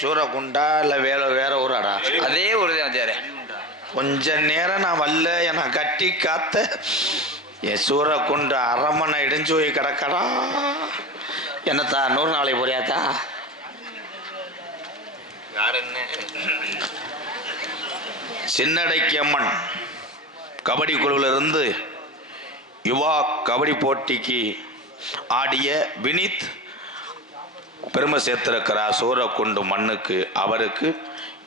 சூரக்குண்டா இல்ல வேற ஊராடா? அதே ஊரு தான். கொஞ்ச நேரம் நான் வரல என கட்டி காத்த என் சூரக்குண்ட அரமனை இடிஞ்சு போய் கிடக்கடா. என்னத்தா 100 நாளைக்கு போறியாத்தா? சின்னடைக்கு அம்மன் கபடி குழுவிலிருந்து யுவா கபடி போட்டிக்கு ஆடிய வினித் பெருமை சேர்த்திருக்கிறார் சூரக்குண்டு மண்ணுக்கு. அவருக்கு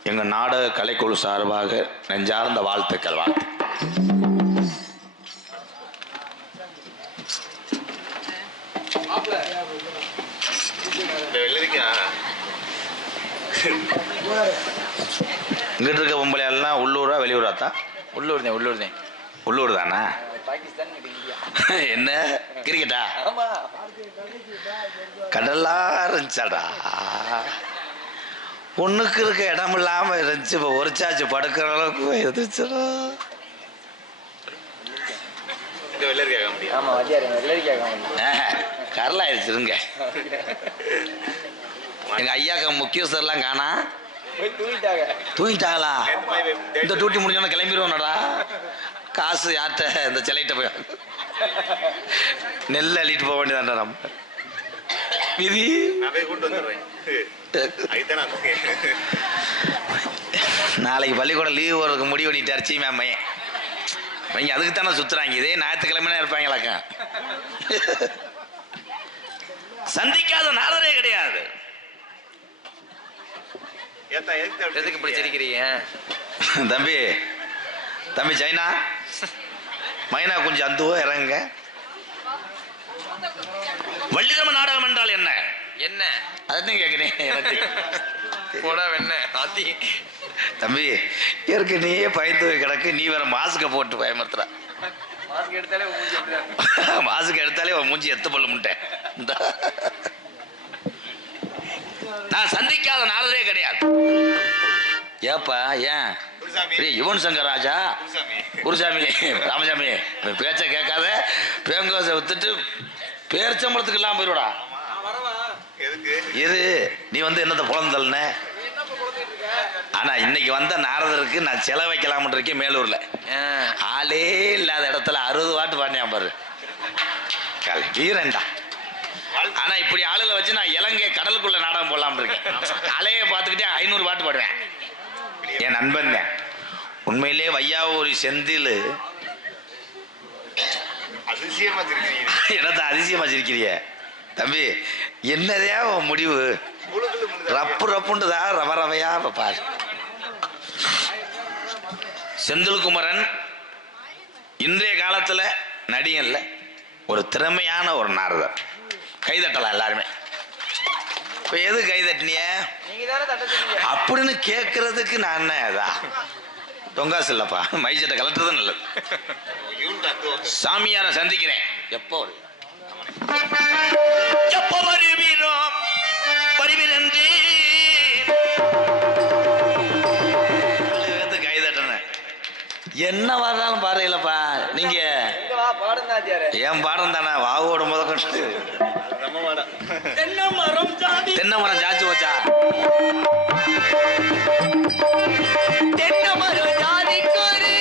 எங்க நாடக கலைக்குழு சார்பாக நெஞ்சார்ந்த வாழ்த்துக்கள். இங்கிட்டு இருக்க பொம்பளை எல்லாம் உள்ளூரா வெளியூராத்தா? உள்ளூர் தானா? என்ன கிரிக்கெட்டா? கடலா இருந்துச்சாடா. பொண்ணுக்கு இருக்க இடம் இல்லாம இருந்துச்சு. இப்ப ஒரு சாச்சு படுக்கிற அளவுக்கு இருந்துச்சுடா. கரலாயிருச்சுருங்க. எங்க ஐயாக்க முக்கியஸ்தர்லாம் காணா தூங்கிட்டாங்களா? இந்த டூட்டி முடிஞ்சோன்னா கிளம்பிடுவோம்டா. காசு யார்கிட்ட? இந்த சிலைகிட்ட போய் நெல் அள்ளிட்டு போக வேண்டியதான்டா. நம்ம விதி நாளைக்கு பள்ளிக்கூடம் லீவ் வரதுக்கு முடிவு பண்ணிட்டாரு சீ மேம். அவங்க அதுக்கு தானே சுத்துறாங்க. இதே ஞாயிற்றுக்கிழமை இருப்பாங்களாக்கா. சந்திக்காத நாளரே கிடையாது. எதுக்கு இப்படி சிரிக்கிறீங்க? தம்பி சைனா மைனா கொஞ்சம் அந்துவோ இறங்குங்க. வள்ளிதம நாடகம் என்றால் என்ன? என்ன அதான் கேட்கிறேன். எனக்கு தம்பி இயற்கை நீயே பயந்து கிடக்கு. நீ வேற மாஸ்க போட்டு பயமுறுத்துற. மாஸ்க் எடுத்தாலே மூஞ்சி எத்து பல்ல முட்டேன். நான் சந்திக்காத நாளே கிடையாது. ஏப்பா ஏன் யுவன் சங்கர் ராஜா குருசாமி ராமசாமி பேச்ச கேட்காத. பேங்கோசை வித்துட்டு பேர்ச்சம்பளத்துக்கு இல்லாம போயிடுடா. இரு நீ என்னத்த புலந்தல்ன. ஆனா இன்னைக்கு வந்த நாரதருக்கு நான் செல வைக்கலாம்னு இருக்கேன். மேலூர்ல ஆளே இல்லாத இடத்துல 60 வாட்டு பாடினேன் பாரு. வீரன்டா. ஆனா இப்படி ஆளுகளை வச்சு நான் இலங்கை கடலுக்குள்ள நாடகம் போடலாம் இருக்கேன். அலையை பார்த்துக்கிட்டே 500 பாட்டு பாடுவேன். என் நண்பன் தான். உண்மையிலே வையாவூரி செந்தில் என்னத்த அதிசயமா சிரிக்கிறிய தம்பி? என்னதே முடிவு? ரப்புண்டுதான் ரவ ரவையா பாரு. செந்தில்குமரன் இன்றைய காலத்துல நடிகன்ல ஒரு திறமையான ஒரு நாரதர். கைதட்டலாம் எல்லாருமே. இப்ப எது கைதட்டினிய அப்படின்னு கேட்கறதுக்கு நான் என்ன ஏதா தொங்காசு இல்லப்பா. மைசட்டை கலட்டுறது நல்லது. சாமியார சந்திக்கிறேன். எப்போ வருவீரோம் வருவீரன்றி கைதட்டன என்ன வர்றாலும் பாருங்களப்பா. நீங்க என் பாடம் தானே வாவோட முதற்கொண்டு தென்னை மரம் ஜாச்சு வச்சா தென்னை மரம் ஜாதிக்கொரு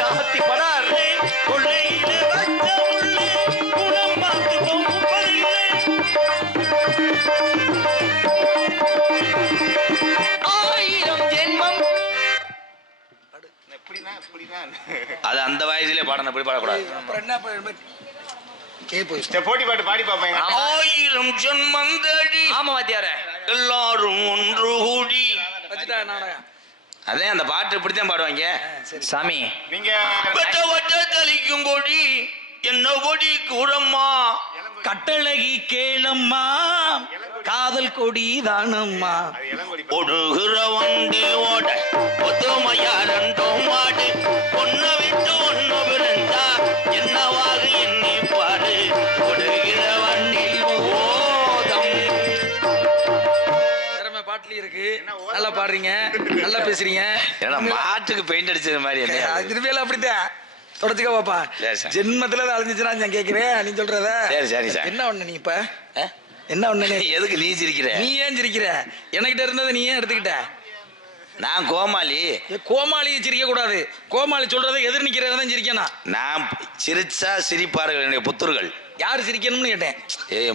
காத்தி படாரு அது அந்த வயசுல பாடணும். எப்படி பாடக்கூடாது? போட்டி பாட்டு பாடி பாப்பேன். 1000 ஜென்மந்தடி. ஆமா வாத்தியார எல்லாரும் ஒன்று கூடி. அதே அந்த பாட்டு இப்படித்தான் பாடுவாங்க. சாமி நீங்க தலிக்கும் கொடி என்ன கொடி கூறம்மா கட்டழகி கேளம்மா காதல் கொடி தானம்மா. ஒடுகிற வண்டி ஓட ஒத்துமையா 2 மாடு ஒன்ன விட்டு ஒன்னு விழுந்தா என்னவாக எண்ணி பாடு. ஒடுகிற வண்டி ஓதம். திறமை பாட்டுல இருக்கு. நல்லா பாடுறீங்க, நல்லா பேசுறீங்க. ஏன்னா மாட்டுக்கு பெயிண்ட் அடிச்சது மாதிரி என்ன திரும்பியெல்லாம் அப்படித்தான் தொடச்சுக்க பாப்பா. ஜென்மத்துல அழிஞ்சிச்சுன்னா நான் கேட்கிறேன். நீ சொல்றத சரி சரி சார். என்ன ஒண்ணு நீ இப்ப என்ன ஒண்ணு? எதுக்கு நீ சிரிக்கிற? நீ ஏன் சிரிக்கிற? எனக்கிட்ட இருந்ததை நீ ஏன் எடுத்துக்கிட்ட? நான் கோமாளி. கோமாளியை சிரிக்க கூடாது. கோமாளி சொல்றதை எதிர் நிக்கிறதான் சிரிக்கணும். நான் சிரிச்சா சிரிப்பார்கள் என்னுடைய புத்தர்கள். யாரு சிரிக்கணும்னு கேட்டேன்.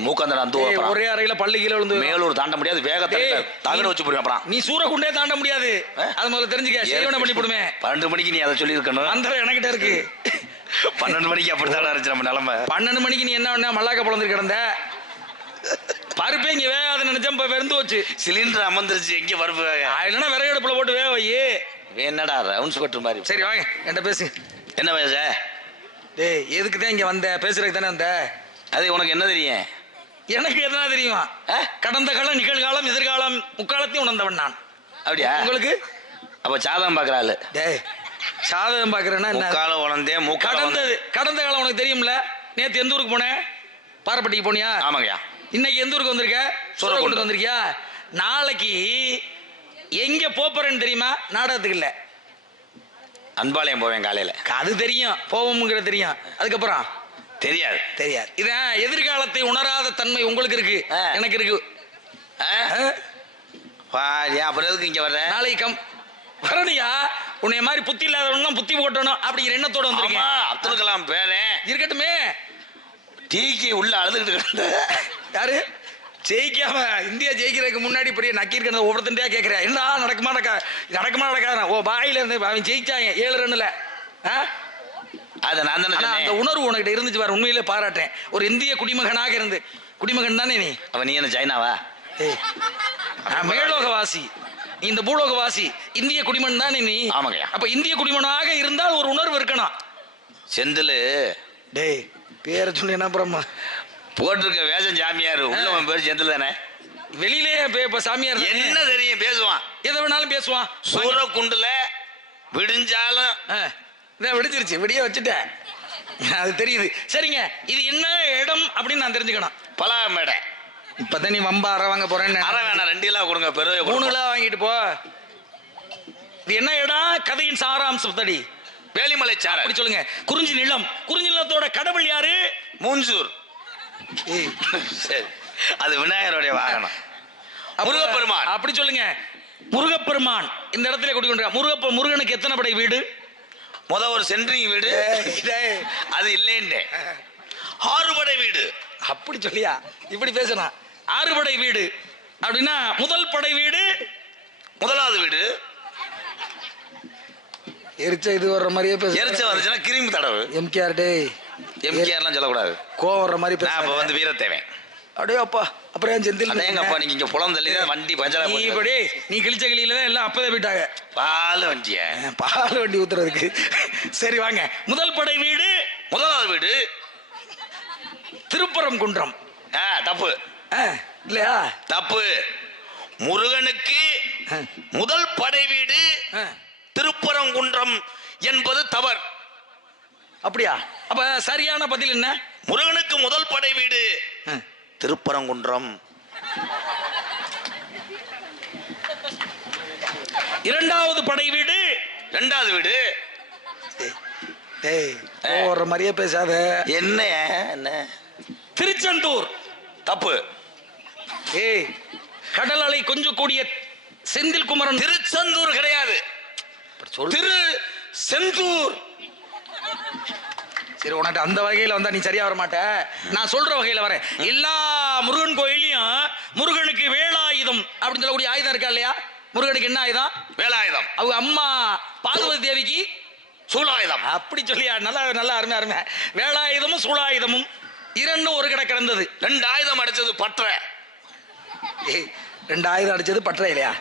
மூக்கந்தன் அந்த ஒரே அறையில பள்ளி கீழே விழுந்து மேலூர் தாண்ட முடியாது. வேகத்தை தகடு வச்சு போடுவேன். அப்புறம் நீ சூரக்குண்டே தாண்ட முடியாது. அது முதல்ல தெரிஞ்சுக்க. சேவனை பண்ணி போடுவேன். 12 மணிக்கு நீ அதை சொல்லி இருக்கணும். அந்த எனக்கிட்ட இருக்கு. 12 மணிக்கு அப்படித்தான் இருந்துச்சு நம்ம நிலைமை. 12 மணிக்கு நீ என்ன பண்ண? மல்லாக்க பிளந்து கிடந்த பருப்பே இங்க வேகாத நினைச்சா வெந்து வச்சு சிலிண்டர் அமர்ந்துருச்சு. எங்க பருப்பு வேக? இல்லைன்னா விறகு அடுப்புல போட்டு வேக வை. என்னடா ரவுண்ட்ஸ் பட்டு மாதிரி. சரி வாங்க என்கிட்ட பேசு. என்ன பேச? டேய் எதுக்கு தான் இங்க வந்த? பேசுறதுக்கு தானே வந்த. அது உனக்கு என்ன தெரியும்? எனக்கு எதனா தெரியுமா? கடந்த காலம், நிகழ்காலம், எதிர்காலம், முக்காலத்தையும் உணர்ந்தவன் நான். அப்படியா? உங்களுக்கு அப்ப சாதகம் பாக்குறாள். டேய் சாதகம் பாக்குறேன்னா என்ன? முக்காலம் உணர்ந்தேன். கடந்த காலம் உனக்கு தெரியும்ல. நேத்து எந்த ஊருக்கு போனேன்? பாரப்பட்டிக்கு போனியா? ஆமாங்கய்யா. இன்னைக்கு எந்த ஊருக்கு வந்திருக்க? சூரக்குண்டுக்கு வந்திருக்கியா? நாளைக்கு எங்க போறேன்னு தெரியுமா? நாடகத்துக்கு இல்ல, அன்பாளையம் போவேன் காலையில. அது தெரியும். போவோம்ங்கிறது தெரியும். அதுக்கப்புறம் தெரியாது. தெரியாது. இதான் எதிர்காலத்தை உணராத தன்மை உங்களுக்கு இருக்கு. எனக்கு இருக்கு. அப்புறம் எதுக்கு இங்க வர்ற? நாளைக்கு வரணியா? உன்னை மாதிரி புத்தி இல்லாதவனும் புத்தி போட்டணும் அப்படிங்கிற எண்ணத்தோட வந்திருக்கேன். அப்துல் கலாம் பேரே இருக்கட்டுமே. டீக்கு உள்ள அழுதுகிட்டு கிடந்த யாரு ஜெயிக்காம? இந்தியா ஜெயிக்கிறதுக்கு முன்னாடி பெரிய நக்கீர் ஒவ்வொருத்தண்டையா கேட்கிறேன். என்ன நடக்குமா நடக்காத? ஓ பாயில இருந்து அவன் ஜெயிச்சாங்க 7 ரன்னுல. அது நான் தானே சொன்னேன். அந்த உணர்வு உனக்கிட்ட இருந்துச்சு பாரு. உண்மையிலே பாராட்டேன். ஒரு இந்திய குடிமகனாக இருந்து. குடிமகன் தானே நீ? அவன் நீ என்ன சைனாவா? மேலோகவாசி, இந்த பூலோகவாசி. இந்திய குடிமகன் தானே நீ? ஆமாங்கய்யா. அப்ப இந்திய குடிமகனாக இருந்தால் ஒரு உணர்வு இருக்கணும். செந்தில் டேய் பேரை சொல்லி என்ன பிரம்மா போட்டிருக்க வேஷம் சாமியார். உள்ளவன் பேர் செந்தில் தானே. வெளியிலேயே இப்ப சாமியார் என்ன தெரியும்? பேசுவான், எதை வேணாலும் பேசுவான். சூரக்குண்டுல விடிஞ்சாலும் விடிஞ்சிருச்சு. விடிய வச்சுட்டேன், அது தெரியுது. சரிங்க, இது என்ன இடம் அப்படின்னு நான் தெரிஞ்சுக்கணும். பலா மேடை. இப்பதான் நீ வம்ப அரை வாங்க போறேன்னு. அரை வேணாம், 2 கிலோ கொடுங்க. 3 கிலோ வாங்கிட்டு போ. இது என்ன இடம்? கதையின் சாராம்சம் தடி. வேலிமலை சார. அப்படி சொல்லுங்க. குறிஞ்சி நிலம். குறிஞ்சி நிலத்தோட கடவுள் யாரு? மூஞ்சூர். சரி, அது விநாயகருடைய வாகனம். முருகப்பெருமான். அப்படி சொல்லுங்க. முருகப்பெருமான் இந்த இடத்துல குடிக்கொண்டிருக்க. முருகனுக்கு எத்தனை படை வீடு? ஒரு சென்ட்ரிங் வீடு. அது இல்லைன்னு 6 படை வீடு. அப்படி சொல்லியா இப்படி பேசலாம்? 6 படை வீடு அப்படின்னா முதல் படை வீடு, முதலாவது வீடு. எரிச்ச இது வர்ற மாதிரியே பேச. எரிச்ச வந்துச்சுன்னா கிருமி தடவு. எம்கேஆர் டே. எம்கேஆர்லாம் சொல்லக்கூடாது. கோவம் வர்ற மாதிரி பேச. அப்ப வந்து வீரத்தேவன். அப்படியே அப்பா. அப்புறம் ஏன் செந்தில்? எங்கப்பா நீங்க இங்க புலம் தள்ளி தான் வண்டி பஞ்சரா போச்சு. இப்படி நீ கிழிச்ச கிளியில தான் எல்லாம் அப்பவே போயிட்டாங்க. பால் வண்டிய பால் வண்டி ஊத்துறதுக்கு. சரி வாங்க. முதல் படை வீடு, முதலாவது வீடு திருப்பரங்குன்றம். தப்பு இல்லையா? தப்பு. முருகனுக்கு முதல் படை வீடு திருப்பரங்குன்றம் என்பது தவறு. அப்படியா? அப்ப சரியான பதில் என்ன? முருகனுக்கு முதல் படை வீடு திருப்பரங்குன்றம். இரண்டாவது படை வீடு, இரண்டாவது வீடு. ஒரு மாதிரியே பேசாத. என்ன என்ன? திருச்செந்தூர். தப்பு. கடல் அலை கொஞ்சம் கூடிய செந்தில் குமரன். திருச்செந்தூர் கிடையாது, திரு செந்தூர். சரி, உனக்கு அந்த வகையில வந்தா நீ சரியா வர மாட்ட. நான் சொல்ற வகையில வரேன். எல்லா முருகன் கோயிலையும் முருகனுக்கு வேலாயுதம் அப்படின்னு சொல்லக்கூடிய ஆயுதம் இருக்கா இல்லையா? முருகனுக்கு என்ன ஆயுதம்? வேலாயுதம். அவங்க அம்மா பார்வதி தேவிக்கு சூலாயுதம். அப்படி சொல்லியா? நல்லா நல்லா அருமை அருமை. வேலாயுதமும் சூலாயுதமும் இரண்டும் ஒரு கிட கிடந்தது. 2 ஆயுதம் அடிச்சது பற்ற. 2 ஆயுதம் அடிச்சது பற்ற இல்லையா?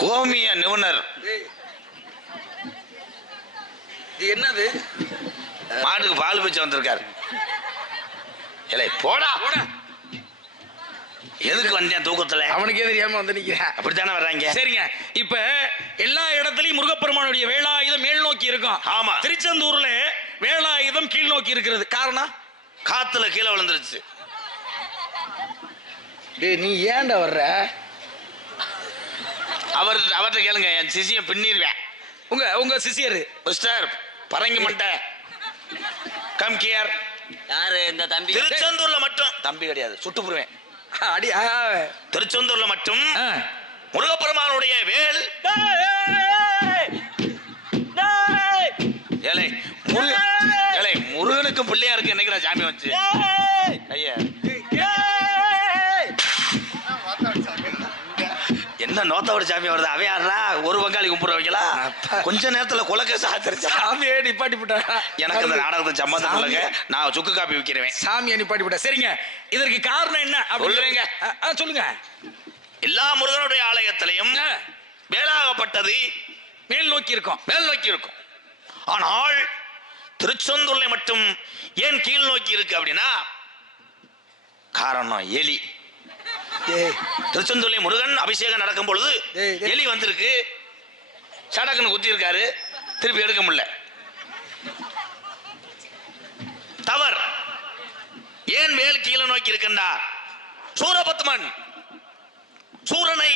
கோமிய நிபுணர். இது என்னது? மாட்டுக்கு பால் பிச்சை வந்திருக்காரு. இல்லை போடா. எதுக்கு வந்தேன் தூக்கத்துல? அவனுக்கே தெரியாம வந்து நிக்கிறேன். அப்படித்தானே வர்றாங்க. சரிங்க, இப்ப எல்லா இடத்துலயும் முருகப்பெருமானுடைய வேலாயுதம் மேல் நோக்கி இருக்கும். ஆமா. திருச்செந்தூர்ல வேலாயுதம் கீழ் நோக்கி இருக்கிறது. காரணம்? காத்துல கீழே விழுந்துருச்சு. நீ ஏன்டா வர்ற? அவர்கிட்ட கேளுங்க, என் சிசியை பின்னிடுவேன். உங்க சிசியர் மிஸ்டர் பரங்கி மண்டை கம் கியர். யாரு இந்த தம்பி? திருச்செந்தூர்ல மட்டும் தம்பி கிடையாது, சுட்டுப்புருவேன். அடி திருச்செந்தூர்ல மட்டும் முருகப்பெருமானுடைய வேல். ஏலை ஏலை முருகனுக்கு பிள்ளையாருக்கு என்னைக்கு நான் சாமி வச்சு ஐயா என்ன நோத்தோட சாமி வருது? அவன் யாரா ஒரு பங்காளி கும்பிடுறவங்களா? கொஞ்ச நேரத்துல குலக்கேச ஆத்திருச்சா சாமியே நிப்பாட்டி விட்டா. எனக்கு இந்த நாடகத்தை சம்பந்தம் இல்லைங்க, நான் சுக்கு காப்பி விற்கிறேன். சாமியை நிப்பாட்டி விட்டா. சரிங்க, இதற்கு காரணம் என்ன சொல்றீங்க? சொல்லுங்க. எல்லா முருகனுடைய ஆலயத்திலையும் வேலாகப்பட்டது மேல் நோக்கி இருக்கும், மேல் நோக்கி இருக்கும். ஆனால் திருச்செந்தூர்ல மட்டும் ஏன் கீழ் நோக்கி இருக்கு அப்படின்னா காரணம் எலி. திருச்செந்தூர்ல முருகன் அபிஷேகம் நடக்கும் பொழுது எலி வந்திருக்கு, சடக்குன்னு குத்தி இருக்காரு, திருப்பி எடுக்க முடியல. தவறு. ஏன் வேல் கீழே நோக்கி இருக்கின்றா? சூரபத்மன் சூரனை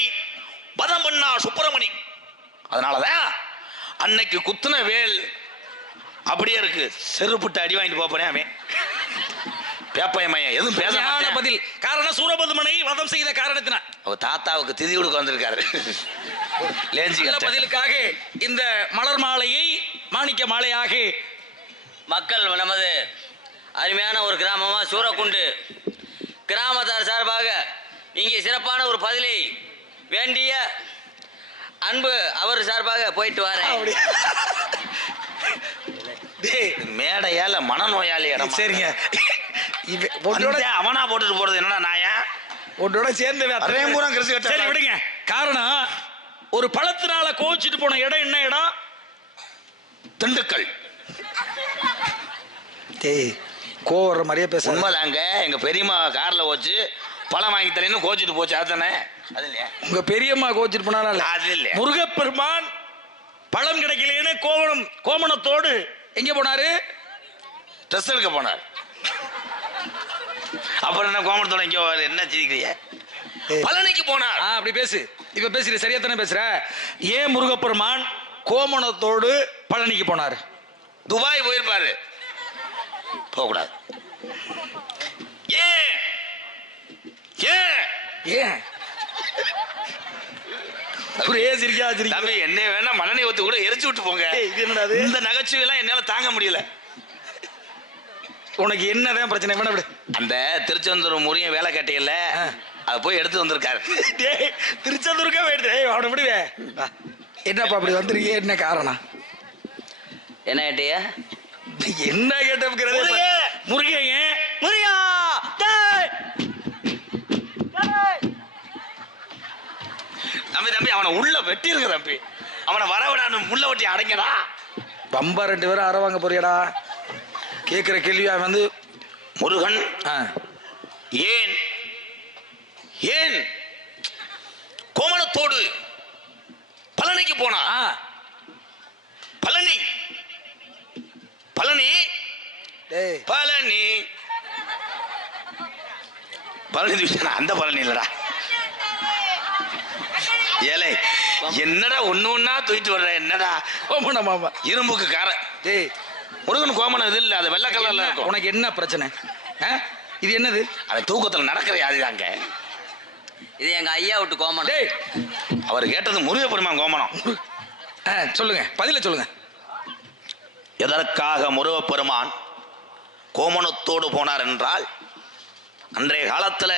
வதம் பண்ணா சுப்பிரமணி, அதனாலதான் அன்னைக்கு குத்துன வேல் அப்படியே இருக்கு. செருப்புட்டு அடி வாங்கிட்டு போறேன் அவன் பேப்பையமைய எதுவும் பேச மாட்டேன். பதில் காரணம் சூரபத்மனை வதம் செய்த காரணத்தினால் அவ தாத்தாவுக்கு திதி கொடுக்க வந்திருக்காரு. பதிலுக்காக இந்த மலர் மாலையை மாணிக்க மாலையாக மக்கள் நமது அருமையான ஒரு கிராமமா சூரக்குண்டு கிராமத்தார் சார்பாக இங்கே சிறப்பான ஒரு பதிலை வேண்டிய அன்பு அவர் சார்பாக போயிட்டு வரேன். மேடையால மனநோயாளி இடம். சரிங்க, அவனா போட்டுட்டு போறது என்னன்னா நாயா ஒன்றோட சேர்ந்து சரி விடுங்க. காரணம் ஒரு பழத்தினால கோச்சிட்டு போன இடம் என்ன இடம்? திண்டுக்கல். கோவற மாதிரியே பேச. உண்மைதாங்க, எங்க பெரியம்மா கார்ல வச்சு பழம் வாங்கி தரேன்னு கோச்சிட்டு போச்சு. அதுதானே? அது இல்லையா? உங்க பெரியம்மா கோச்சிட்டு போனாலும் அது இல்லையா? முருகப்பெருமான் பழம் கிடைக்கலையேன்னு கோமணத்தோடு எங்க போனாரு? ட்ரெஸ் எடுக்க போனார். அப்புறம் என்ன கோமணத்தோட இங்க என்ன சிரிக்கிறீங்க? பழனிக்கு போனார். அப்படி பேசு. இப்ப பேசுற சரியா தானே பேசுற. ஏன் முருகப்பெருமான் கோமணத்தோடு பழனிக்கு போனார்? துபாய் போயிருப்பாரு, போக கூடாது. ஏன் ஏன் ஏன் தம்பி என்ன வேணா மண்ணெண்ணெய் ஊத்தி கூட எரிச்சு விட்டு போங்க. இந்த நகைச்சுவை எல்லாம் என்னால தாங்க முடியல. உனக்கு என்னதான் பிரச்சனை? வேணா விடு. அந்த திருச்செந்தூர் முருகன் வேலை கேட்டீங்கல்ல, அதை போய் எடுத்து வந்திருக்காரு. திருச்செந்தூருக்கே போயிடுது. அவனை விடுவே. என்னப்பா அப்படி வந்திருக்கே? என்ன காரணம்? என்ன கேட்டிய? என்ன கேட்ட முருகன் முருகா தம்பி தம்பி அவனை உள்ள வெட்டி இருக்கு தம்பி. அவனை வரவிடான்னு உள்ள வெட்டி அடைங்கடா. பம்பா 2 பேரும் அற வாங்க போறியடா. கேட்கிற கேள்வியா வந்து முருகன் ஏன் ஏன் கோமணத்தோடு பழனிக்கு போனா? பழனி பழனி பழனி பழனி அந்த பழனி இல்லடா. ஏலே என்னடா ஒண்ணு தூக்கிட்டு வர்ற? என்னடா கோமணம்? இரும்புக்கு கார. முருகன் கோமணம் இது இல்ல, அது வெள்ளை கலர்ல இருக்கும். உனக்கு என்ன பிரச்சனை? இது என்னது? அவன் தூக்கத்துல நடக்கிற யாருதாங்க? இது எங்க ஐயா விட்டு கோமணம். அவர் கேட்டது முருகப்பெருமான் கோமணம். சொல்லுங்க, பதில சொல்லுங்க. எதற்காக முருகப்பெருமான் கோமணத்தோடு போனார் என்றால், அன்றைய காலத்துல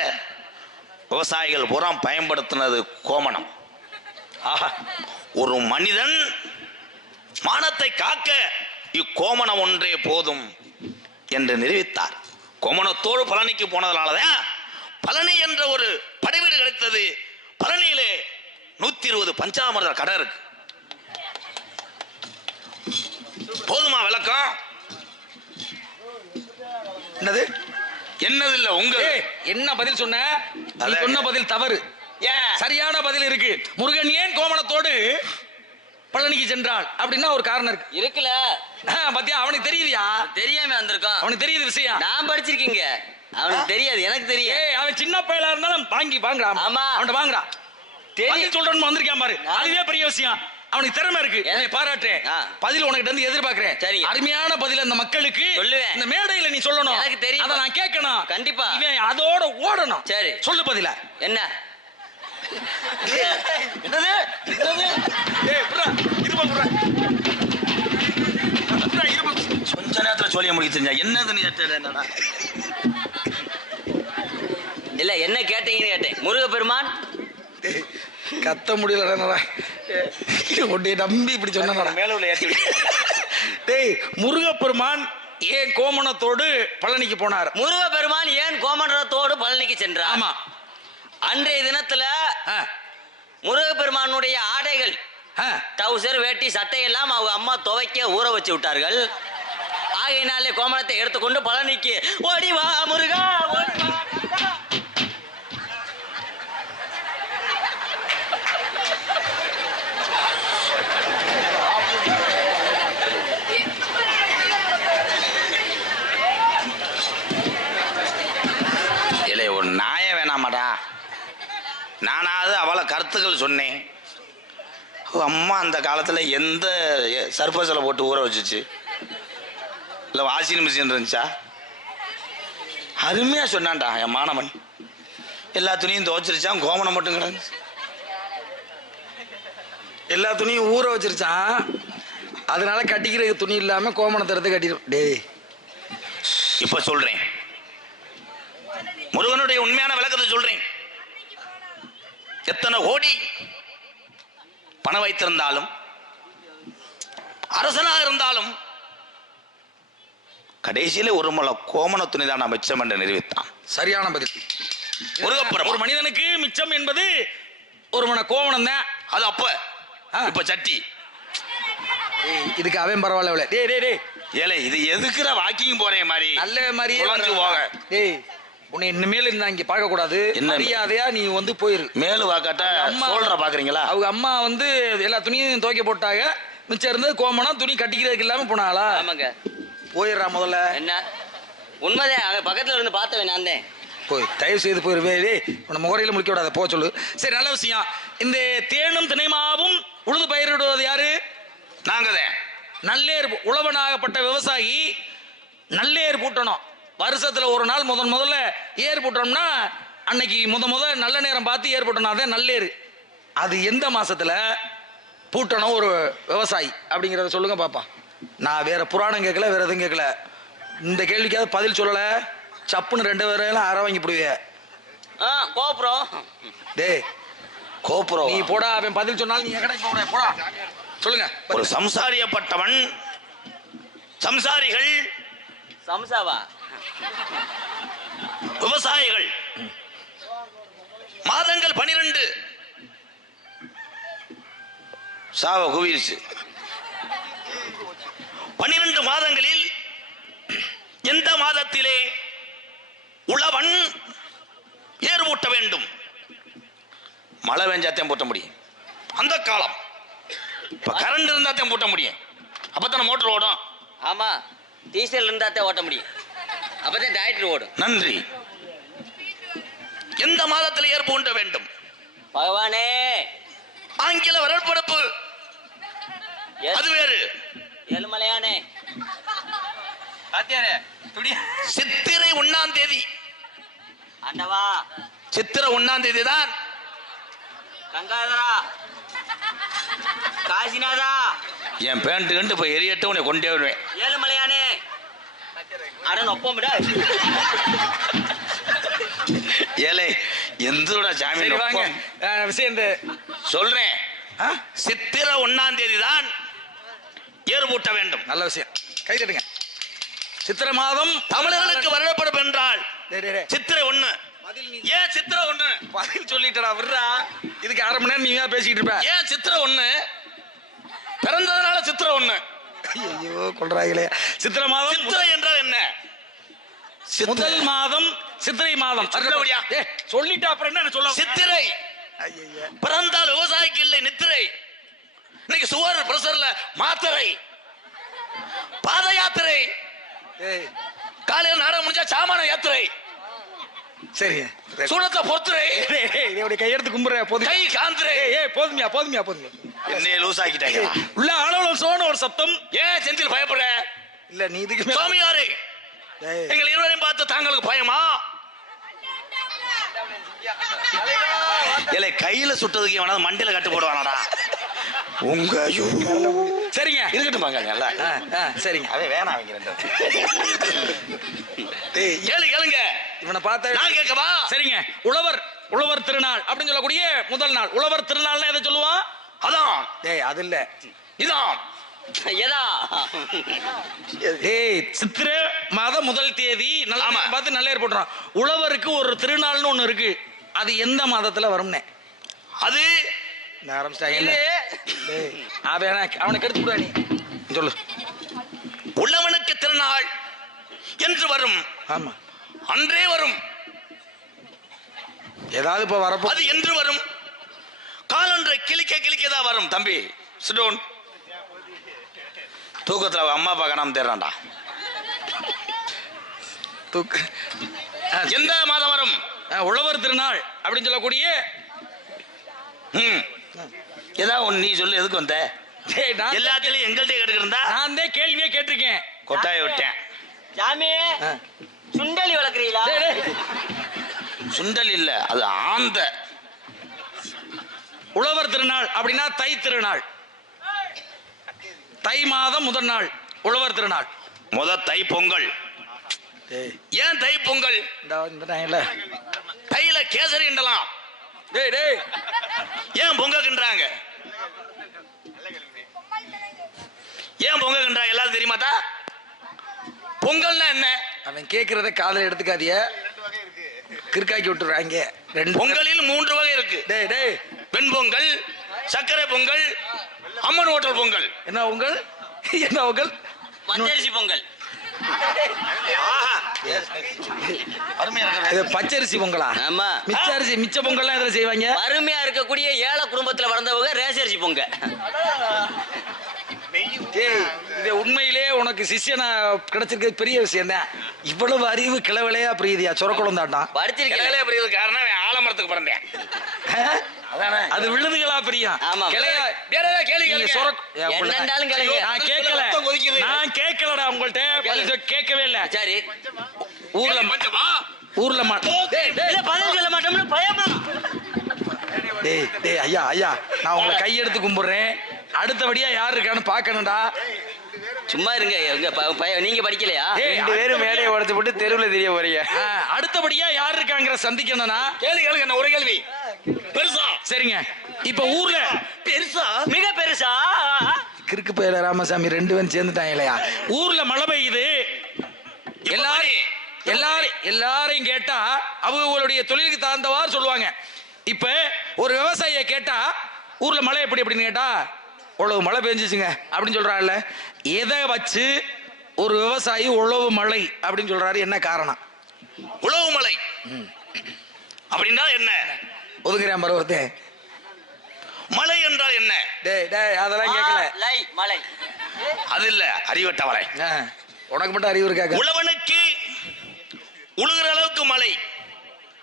விவசாயிகள் புறம் பயன்படுத்தினது கோமணம். ஒரு மனிதன் மானத்தை காக்க இக்கோமணம் ஒன்றே போதும் என்று நிரூபித்தார். கோமணத்தோடு பழனிக்கு போனதுனாலதான் பழனி என்ற ஒரு படைவீடு கிடைத்தது. பழனியிலே 120 பஞ்சாமிர்த கடை இருக்கு. போதுமா விளக்கம்? என்னது என்னது இல்ல உங்க என்ன பதில் சொன்ன? நீ சொன்ன பதில் தவறு. சரியான பதில் இருக்கு. முருகன் ஏன் கோமணத்தோடு பழனிக்கு சென்றாள் அப்படின்னா ஒரு காரணம் இருக்குல்ல. பாத்தியா, அவனுக்கு தெரியுதியா? தெரியாம வந்திருக்கான். அவனுக்கு தெரியுது விஷயம். நான் படிச்சிருக்கீங்க, அவனுக்கு தெரியாது, எனக்கு தெரியும். அவன் சின்ன பையலா இருந்தாலும் வாங்குறான். ஆமா, அவன் வாங்குறான். தெரியும் சொல்றன்னு வந்திருக்கான் பாரு, அதுவே பெரிய விஷயம். அவனுக்கு திறமை இருக்கு என்னை பாராட்டுறேன் ஆ. பதில் உனக்கிட்ட இருந்து எதிர்பார்க்கிறேன் சரிங்க. அருமையான பதில் அந்த மக்களுக்கு சொல்லுவேன். இந்த மேடையில நீ சொல்லணும் எனக்கு தெரியும். அதை நான் கேட்கணும் கண்டிப்பா. இவன் அதோட ஓடணும் சரி. சொல்லு பதில என்ன என்னது என்னது? ஏய் புறா இருப்பா புறா புறா இருப்பா கொஞ்ச நேரத்துல சொல்லிய முடிக்க தெரிஞ்சா என்னதுன்னு கேட்டேன். என்னடா இல்ல என்ன கேட்டீங்கன்னு கேட்டேன். முருகப்பெருமான் டேய், கத்த முடியல உன்னை நம்பி இப்படி சொன்ன மேல உள்ள ஏத்தி விடு. டேய் முருகப்பெருமான் ஏன் கோமணத்தோடு பழனிக்கு போனார் முருகப்பெருமான் ஏன் கோமண்டலத்தோடு பழனிக்கு சென்றார்? ஆமா அன்றைய தினத்துல ஆ, முருகப்பெருமானுடைய ஆடைகள் ஆ. டவுசர் வேட்டி சட்டை எல்லாம் அவங்க அம்மா துவைக்க ஊற வச்சு விட்டார்கள். ஆகையினாலே கோமணத்தை எடுத்துக்கொண்டு பழனிக்கு ஓடி வா முருகா ஓடி வா முருகா. இல்லை ஒரு நாய வேணாமாடா. நானாவது அவளை கருத்துக்கள் சொன்னேன். அம்மா அந்த காலத்தில் எந்த சர்ஃபஸில் போட்டு ஊற வச்சுச்சு? இல்லை வாஷிங் மிஷின் இருந்துச்சா? அருமையாக சொன்னான்டா என் மாணவன். எல்லா துணியும் துவைச்சிருச்சான், கோமணம் மட்டும் கிடந்துச்சு. எல்லா துணியும் ஊற வச்சிருச்சான், அதனால கட்டிக்கிறதுக்கு துணி இல்லாம கோமணத்தை எடுத்து கட்டிடும். டேய் இப்போ சொல்றேன், முருகனுடைய உண்மையான விளக்கத்தை சொல்றேன். எத்தனை கோடி பணம் வைத்திருந்தாலும் அரசனாக இருந்தாலும் கடைசியில ஒரு முளை கோமண துணி தான் நான் மிச்சம் என்று நிரூபித்தான். சரியான பதில். முருகப்பெருமான். ஒரு மனிதனுக்கு மிச்சம் என்பது ஒரு மன கோவணம் தான். அது அப்ப ஆ. இப்ப சட்டி. ஏய், இதுக்கு அவன் பரவாயில்ல. டேய் டேய் டேய் ஏலே இது எதுக்குற வாக்கிங் போறேன் மாதிரி நல்ல மாதிரியே குழஞ்சு போக. டேய் உன்னை இனிமேல் இருந்தா இங்க பார்க்க கூடாது. என்ன? மரியாதையா நீ வந்து போயிரு. மேலு வாக்காட்ட அம்மா சொல்ற பாக்குறீங்களா? அவங்க அம்மா வந்து எல்லா துணியும் துவைக்க போட்டாங்க, மிச்சம் இருந்தது கோமணம் துணி கட்டிக்கிறதுக்கு இல்லாம போனாங்களா? ஆமாங்க. போயிடுறா முதல்ல. என்ன உண்மைதான், அங்க பக்கத்துல இருந்து பார்த்தவன் நான் தான். போய் தயவு செய்து போயிருவே. உன்னை முகரையில முடிக்க விடாத, போக சொல்லு. சரி நல்ல விஷயம். இந்த தேனும் திணைமாவும் உழுது பயிரிடுவது யாரு? நாங்கதான். நல்லேர் உழவனாகப்பட்ட விவசாயி நல்லேர் பூட்டணும். வருஷத்துல ஒரு நாள் முதல்ல ஏர் பூட்டோம்னா அன்னைக்கு முத நல்ல நேரம் பார்த்து ஏர் பூட்டணும். அதான் நல்லேர். அது எந்த மாசத்துல பூட்டணும் ஒரு விவசாயி அப்படிங்கிறத சொல்லுங்க பாப்பா. நான் வேற புராணம் கேட்கல, வேற எதுவும் கேட்கல. இந்த கேள்விக்காவது பதில் சொல்லல, சப்புன்னு 2 பேரையும் அற வாங்கி போடுவிய. கோபுரம். டேய் கோபுரம் நீ போடா, அவன் பதில் சொன்னாலும் நீ கடைக்கு போட போடா. சொல்லுங்க. ஒரு சம்சாரியப்பட்டவன், சம்சாரிகள் சம்சாவா? விவசாயிகள் மாதங்கள் 12 சாவ குவிருச்சு. 12 மாதங்களில் எந்த மாதத்திலே உழவன் ஏர் பூட்ட வேண்டும்? மழை பெஞ்சாத்தையும் பூட்ட முடியும் அந்த காலம். இப்ப கரண்ட் இருந்தாத்தையும் பூட்ட முடியும், அப்பதான மோட்டர் ஓடும். ஆமா, டீசல் இருந்தாத்தான் ஓட்ட முடியும், அப்பதான் டாக்டர் ஓடும். நன்றி. எந்த மாதத்தில் ஏர் பூட்ட வேண்டும்? பகவானே, ஆங்கில வரற்படப்பு அது வேறு. ஏழுமலையானே, சித்திரை 1ஆம் தேதி. ஆண்டவா, சித்திரை 1ஆம் தேதி தான் கங்காதரா, காசிநாதா, என் பேண்ட் கண்டு போய் எரியட்டு உன்னை கொண்டே வருவேன். ஏழுமலையானே, அடன் ஒப்பமிட. ஏலே எந்தோட சாமி சரி வாங்க. விஷயம் இந்த சொல்றேன். சித்திரை 1ஆம் தேதி தான் ஏர் பூட்ட வேண்டும். நல்ல விஷயம், கை தட்டுங்க. சித்திரை மாதம் தமிழர்களுக்கு வருடப்படும் என்றால் டேய், டேய், டேய். சித்திரை 1. ஏன் சித்திரை 1? பதில் சொல்லிட்டடா, விடுறா. இதுக்கு 1/2 மணி நேரம் நீ தான் பேசிட்டு இருப்ப. ஏன் சித்திரை 1? பிறந்ததுனால சித்திரை 1. ஐயோ கொள்றாங்களே. சித்திரை மாதம் சித்திரை என்றால் என்ன? முதல் மாதம் சித்திரை மாதம். சொல்லபடியா? ஏய், சொல்லிட்டு அப்புறம் என்ன சொல்ல? சித்திரை ஐயையே. பிறந்தால் விவசாயிக்கு இல்லை நித்திரை. இன்னைக்கு சுகர் பிரஷர்ல மாத்திரை, பாத யாத்திரை, ஏய், காலையில் நாடகம் முடிஞ்சா சாமான யாத்திரை. சரிங்க. சூடத்தை பொறுத்துரு. இதோட கையெடுத்து கும்புற போதும். கை காந்துரு. போதுமியா போதுமியா போதுமியா. என்னைய லூஸ் ஆக்கிட்டாங்க. உள்ள ஆளவளம் சோன ஒரு சத்தம். ஏன் செந்தில் பயப்படுற? இல்ல நீ இதுக்கு சுவாமியாரே, எங்கள் இருவரையும் பார்த்து தாங்களுக்கு பயமா? இல்ல கையில சுட்டதுக்கு எவனாவது மண்டியில கட்டு போடுவானடா உங்க. சரிங்க இருக்கட்டும் பாங்க. சரிங்க. அதே வேணாம் அவங்க ரெண்டு. கேளுங்க. இவனை பார்த்தா நான் கேட்கவா? சரிங்க. உழவர் திருநாள் அப்படின்னு சொல்லக்கூடிய முதல் நாள். உழவர் திருநாள்னா எதை சொல்லுவான்? அதான். அது இல்ல, இதான். சித்திரை மாதம் முதல் தேதி நல்லா பார்த்து நல்ல ஏற்படுறான். உழவருக்கு ஒரு திருநாள்னு ஒண்ணு இருக்கு. அது எந்த மாதத்துல வரும்னே? அது அவனுக்கு எடுத்து விடுவா. நீ சொல்லு. உள்ளவனுக்கு திருநாள் என்று வரும். ஆமா, அன்றே வரும். ஏதாவது இப்ப வரப்போ அது என்று வரும். காலொன்றை கிளிக்கதான் வரும். தம்பி சிடோன். தூக்கத்துல அம்மா அப்பா காணாம தேடுறான்டா. எந்த மாதம் வரும்? உழவர் திருநாள் அப்படின்னு சொல்லக்கூடிய. ஏதாவது ஒண்ணு நீ சொல்லு. எதுக்கு வந்த? எல்லாத்திலையும் எங்கள்கிட்ட கேட்டுக்கிறா. நான் தான் கேள்வியே கேட்டிருக்கேன். கொட்டாய விட்டேன். சாமி சுண்டலி வளர்க்குறீங்களா? சுண்டல் இல்ல, அது ஆந்த. உழவர் திருநாள் அப்படின்னா தை திருநாள். தை மாதம் முதல் நாள் உழவர் திருநாள். தை பொங்கல். ஏன் தை பொங்கல்? தையில கேசரி கிண்டலாம். ஏன் பொங்க கிண்டுறாங்க? ஏன் பொங்க கிண்டுறாங்க எல்லாரும் தெரியுமாட்டா? பொங்கல்னா என்ன? அவன் கேட்கறத காதல எடுத்துக்காதிய. கிறுக்காக்கி விட்டுறாங்க. பொங்கலில் 3 வகை இருக்கு. வெண்பொங்கல், சர்க்கரை பொங்கல், அம்மன் ஹோட்டல் பொங்கல். என்ன பொங்கல்? என்ன பொங்கல்? பச்சரிசி பொங்கல். பச்சரிசி பொங்கலா? ஆமா. மிச்ச பொங்கல்லாம் எதுல செய்வாங்க? அருமையா இருக்கக்கூடிய ஏழை குடும்பத்துல வளர்ந்தவங்க ரேசரிசி பொங்க. உண்மையிலே உனக்கு சிஷ்யனா கிடைச்சிருக்கிறது பெரிய விஷயம் தான். இவ்வளவு அறிவு கிளவிலையா பிரியுதியா? சொரக்குளம் தாண்டான் படிச்சிருக்கேன். காரணம் ஆலமரத்துக்கு பிறந்தேன். அது விழுதுகளா பிரியும். ஆமா. நான் கேட்கலடா உங்கள்ட்ட. கேட்கவே இல்ல. சரி. ஊர்ல பதில் சொல்ல மாட்டோம்னு பயமா? ஐயா நான் உங்களை கையெடுத்து கும்பிடுறேன். அடுத்தபடியா யாரு இருக்கான்னு பாக்கணும்டா. சும்மா இருங்க. நீங்க படிக்கலையா? 2 பேரும் மேடையை உடைச்சு போட்டு தெருவுல தெரிய போறீங்க. அடுத்தபடியா யாரு இருக்காங்கிற சந்திக்கணும்னா கேளுங்க. என்ன ஒரு கேள்வி. பெருசா? சரிங்க. இப்ப ஊர்ல பெருசா, மிக பெருசா? கிறுக்கு பயிர ராமசாமி 2 பேரும் சேர்ந்துட்டாங்க இல்லையா? ஊர்ல மழை பெய்யுது. எல்லாரையும் கேட்டா அவங்களுடைய தொழிலுக்கு தகுந்தவாறு சொல்லுவாங்க. இப்ப ஒரு விவசாயியை கேட்டா ஊர்ல மழை எப்படி அப்படின்னு கேட்டா உழவு மழை பெஞ்சிச்சுங்க அப்படின்னு சொல்றாருல்ல. எதை வச்சு ஒரு விவசாயி உழவு மழை அப்படின்னு சொல்றாரு? என்ன காரணம்? உழவு மழை அப்படின்னா என்ன? ஒதுக்குறேன் பருவத்தே. மழை என்றால் என்ன? அதெல்லாம் கேட்கல. மழை அது இல்ல, அறிவட்டவரை. உனக்கு மட்டும் அறிவு இருக்காங்க. உழவனுக்கு உழுகிற அளவுக்கு மழை.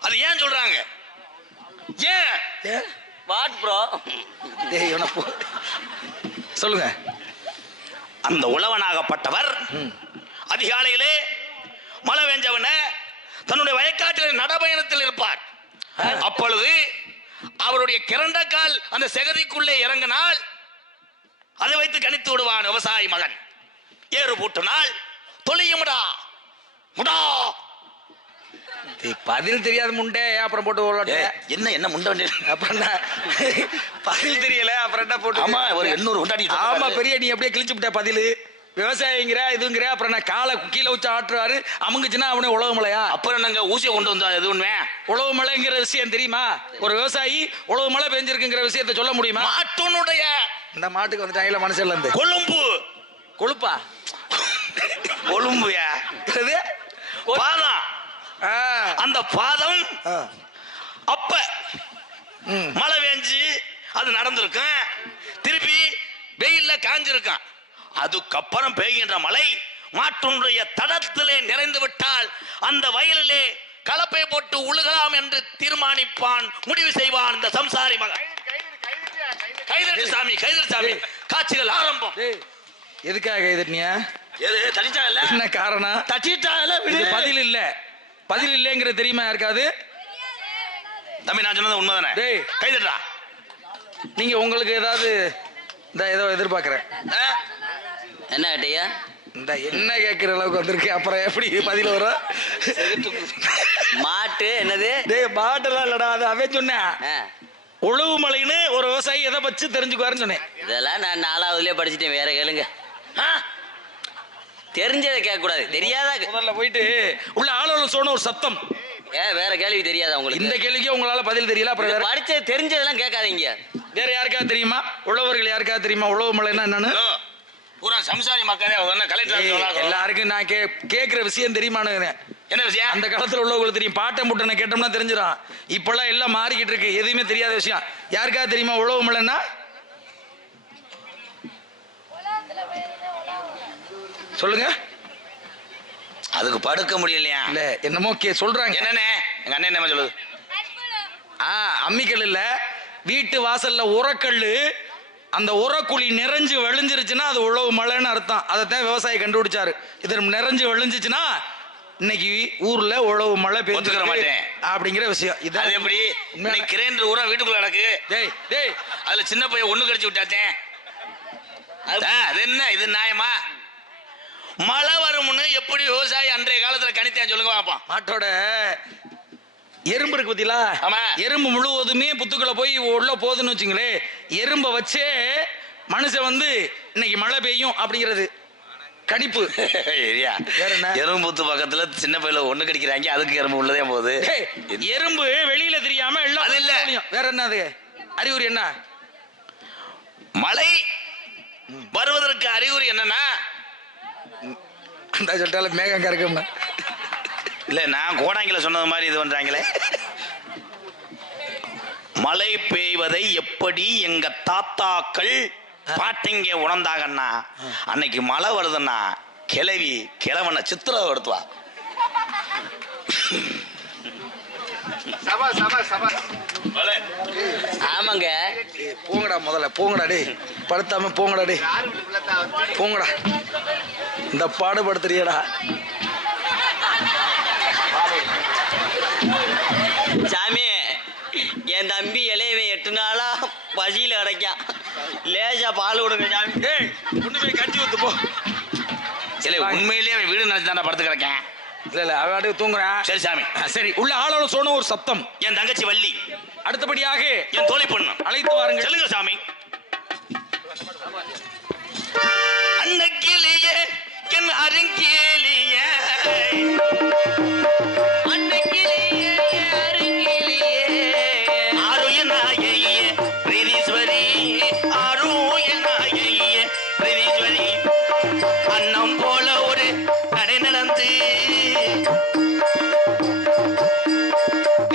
அது ஏன் சொல்றாங்க? ஏன்? What bro? சொல்லுங்க. அந்த உழவனாகப்பட்டவர் அதிகாலையிலே மழை பெஞ்சவன தன்னுடைய வயக்காட்டில் நடபயணத்தில் இருப்பார். அப்பொழுது அவருடைய கிறண்ட கால் அந்த செகதிக்குள்ளே இறங்கினால் அதை வைத்து கணித்து விடுவான் விவசாயி மகன். ஏறு பூட்டினால் தொழியும்டா முடா. பதில் தெரியாத முண்டே அப்புறம் போட்டு என்ன முண்டை அப்புறம் பதில் தெரியல அப்புறம் என்ன போட்டு. ஆமா, ஒரு 800 கொண்டாடி. ஆமா, பெரிய நீ அப்படியே கிழிச்சு விட்ட பதில். விவசாயிங்கிற இதுங்கிற அப்புறம் நான் காலை கீழே வச்சு ஆட்டுறாரு. அமுங்குச்சுன்னா அவனே உழவு மலையா? அப்புறம் நாங்க ஊசியை கொண்டு வந்தோம். எது உண்மை? உழவு மலைங்கிற விஷயம் தெரியுமா? ஒரு விவசாயி உழவு மலை பெஞ்சிருக்குங்கிற விஷயத்தை சொல்ல முடியுமா? மாட்டுனுடைய இந்த மாட்டுக்கு வந்துட்டாங்கல்ல மனுஷன்ல இருந்து. கொழுப்பா கொழும்புயா பாதம். அந்த பாதம் அப்ப மழை பெஞ்சு அது நடந்திருக்கும். திருப்பி வெயில்ல காஞ்சிருக்கான். அதுக்கப்புறம் பெய்கின்ற மழை மாட்டுடைய தடத்திலே நிறைந்து விட்டால் அந்த வயலிலே கலப்பை போட்டு உழுகலாம் என்று தீர்மானிப்பான், முடிவு செய்வான் இந்த சம்சாரி மகன். கைதட்டு சாமி, கைதட்டு சாமி. காட்சிகள் ஆரம்பம். எதுக்காக கைதட்டினியா? எது தட்டிட்டாங்கல்ல? என்ன காரணம்? தட்டிட்டாங்கல்ல, இது பதில் இல்ல. பதில் இல்லைங்கிறது தெரியுமா யாருக்காவது? தம்பி நான் சொன்னது உண்மைதானே? டேய் கைதட்டா. நீங்க உங்களுக்கு ஏதாவது இந்த ஏதோ எதிர்பார்க்கிறேன். என்ன கேட்டியா? இந்த என்ன கேட்கிற அளவுக்கு வந்திருக்கு, அப்புறம் எப்படி பதில் வரும்? மாட்டு என்னது? டேய் மாட்டெல்லாம் இல்லடா, அது அவன் சொன்னேன். ஆ, உழவு மலைன்னு ஒரு விவசாயி எதை வச்சு தெரிஞ்சுக்குவாருன்னு சொன்னேன். இதெல்லாம் நான் 4வதுலயே படிச்சுட்டேன். வேற கேளுங்க. தெரிஞ்சதை கேட்க கூடாது, தெரியாதா? முதல்ல போயிட்டு உள்ள ஆளோல சொன்ன ஒரு சத்தம். வேற கேள்வி தெரியாதா உங்களுக்கு? இந்த கேள்விக்கு உங்களால பதில் தெரியல, அப்புறம் வேற படிச்சது தெரிஞ்சதெல்லாம் கேட்காதீங்க. வேற யாருக்காவது தெரியுமா? உழவர்கள் யாருக்காவது தெரியுமா உழவு மலைன்னா என்னன்னு? பூரா சம்சாரி மக்களே கலெக்டர் எல்லாருக்கும் நான் கேட்கிற விஷயம் தெரியுமானு. என்ன விஷயம்? அந்த காலத்துல உள்ளவங்களுக்கு தெரியும். பாட்டை முட்டனை கேட்டோம்னா தெரிஞ்சிடும். இப்பெல்லாம் எல்லாம் மாறிக்கிட்டு இருக்கு, எதுவுமே தெரியாத விஷயம். யாருக்காவது தெரியுமா உழவு மலைன்னா? சொல்லுங்க. அதுக்கு படுக்க முடியலையா? இல்ல என்னமோ சொல்றாங்க. என்னன்னு எங்க அண்ணன் என்ன சொல்லுது? அம்மிக்கல் இல்ல, வீட்டு வாசல்ல உரக்கல்லு, அந்த உரக்குழி நிறைஞ்சு விளைஞ்சிருச்சுன்னா அது உழவு மழைன்னு அர்த்தம். அதைத்தான் விவசாயி கண்டுபிடிச்சாரு. இது நிறைஞ்சு விளைஞ்சிச்சுன்னா இன்னைக்கு ஊர்ல உழவு மழை பெய்யுற மாட்டேன் அப்படிங்கிற விஷயம். இது எப்படி கிரேண்டர் ஊரா வீட்டுக்குள்ள நடக்கு? டேய் டேய், அதுல சின்ன பையன் ஒண்ணு கடிச்சு விட்டாச்சேன். அது என்ன இது நியாயமா? மழை வரும்னு எப்படி விவசாயி அன்றைய காலத்துல கணித்தேன் சொல்லுங்க பாப்போம். மாட்டோட எறும்பு இருக்கு பத்தியா? ஆமா. எறும்பு முழுவதுமே புத்துக்குள்ள போய் உள்ள போகுதுன்னு வச்சுங்களே, எறும்பை வச்சே மனுஷன் வந்து இன்னைக்கு மழை பெய்யும் அப்படிங்கிறது கணிப்பு. வேற என்ன? எறும்பு புத்து பக்கத்துல சின்ன பையில ஒண்ணு கடிக்கிறாங்க, அதுக்கு எறும்பு உள்ளதே போகுது. எறும்பு வெளியில தெரியாம எல்லாம் அது இல்ல. வேற என்ன அது அறிகுறி? என்ன மழை வருவதற்கு அறிகுறி என்னன்னா, அந்த சொல்லிட்டால மேகம் கறக்கும். இல்ல நான் கோடாங்கில சொன்னது மாதிரி இது பண்றாங்களே. மழை பெய்வதை எப்படி எங்க தாத்தாக்கள் பாட்டிங்க உணர்ந்தாங்கன்னா, அன்னைக்கு மழை வருதுன்னா கிளவி கிழவனை சித்திரவடுத்துவா. ஆமாங்க. போங்கடா முதல்ல, போங்கடா டே, படுத்தாம போங்கடா டே, போங்கடா. இந்த பாடுபடுத்துறியடா சாமி. என் தம்பி இளையவை 8 நாளா பசியில அடைக்கான். லேசா பால் கொடுங்க சாமி. கொண்டு போய் கஞ்சி ஊத்து போ. உண்மையிலேயே அவன் வீடு நினைச்சு தானே படுத்து கிடக்கேன். இல்ல இல்ல அவன் அப்படியே தூங்குறான். சரி சாமி. சரி, உள்ள ஆளோட சொன்ன ஒரு சத்தம். என் தங்கச்சி வள்ளி, அடுத்தபடியாக என் தோழி பொண்ணு அழைத்து வாருங்கள். சொல்லுங்க சாமி. அன்னக்கிளியே என் அருங்கிலியே, அன்னக்கிளியே அருங்கிலியே, ஆருயனாகியே பிரீதீஸ்வரி, ஆருயனாகியே பிரீதீஸ்வரி, அன்னம் போல ஒரு நடை நடந்து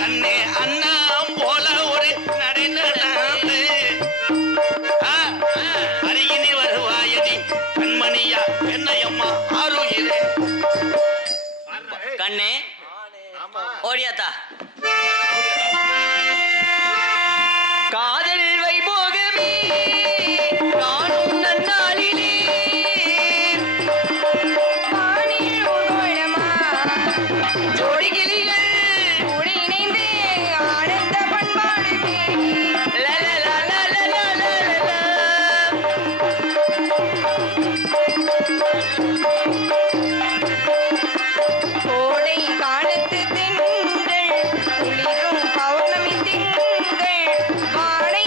கண்ணே, அன்னம் போல ஒரு நடை நடந்து அருகினில் வருவாயடி கண்மணியா என்னையம்மா ஆருயிரே. கண்ணே ஓடியாத்தா. காதல் வைபோகமே காணும் நன்னாளிலே, வானில் ஊர்வலமா ஜோடி கிளிகள் கூடி இணைந்து ஆனந்த பண்பாடுமே. லலலலலலலலலா. கோடை காலத்து தென்றல் குளிரும் பௌர்ணமி திங்கள் வாடை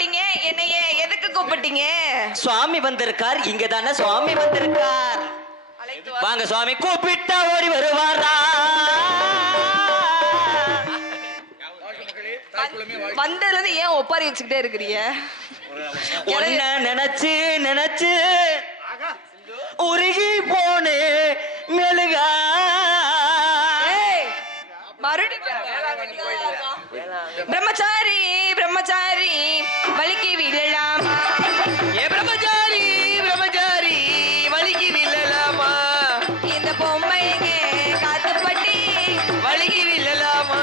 கூப்பிட்டீங்க? என்னைய எதுக்கு கூப்பிட்டீங்க? சுவாமி வந்திருக்கார், இங்க தானே சுவாமி வந்திருக்கார். அழைத்து வா. வாங்க சுவாமி, கூப்பிட்டா ஓடி வருவாரா? வந்ததுல இருந்து ஏன் ஒப்பாரி வச்சுக்கிட்டே இருக்கிறீங்க? ஒன்ன நினைச்சு நினைச்சு உருகி போனே மெழுகா. ஏய், மறுபடியும் பிரம்மச்சாரி பிரம்மச்சாரி வலிக்கு விழலாமா? ஏ பிரம்மச்சாரி பிரம்மச்சாரி வலிக்கு வில்லலாமா? இந்த பொம்மைங்க காத்துப்பட்டி வலிக்கு வில்லலாமா?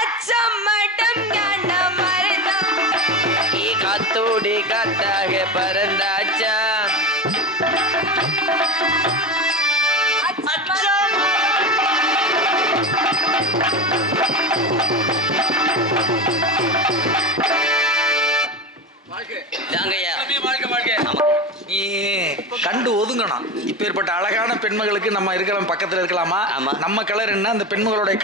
அச்சம் மட்டும் ஞான மருந்தம். காத்தோடு காத்தாக பறந்தாச்சா. அச்சம் தாங்கய்யா. நீ கண்டு ஒதுங்கணும். இப்பேற்பட்ட அழகான பெண்மகளுக்கு நம்ம இருக்கலாம், பக்கத்துல இருக்கலாமா? ஆமா. நம்ம கலர் என்ன, அந்த பெண்மகளுடைய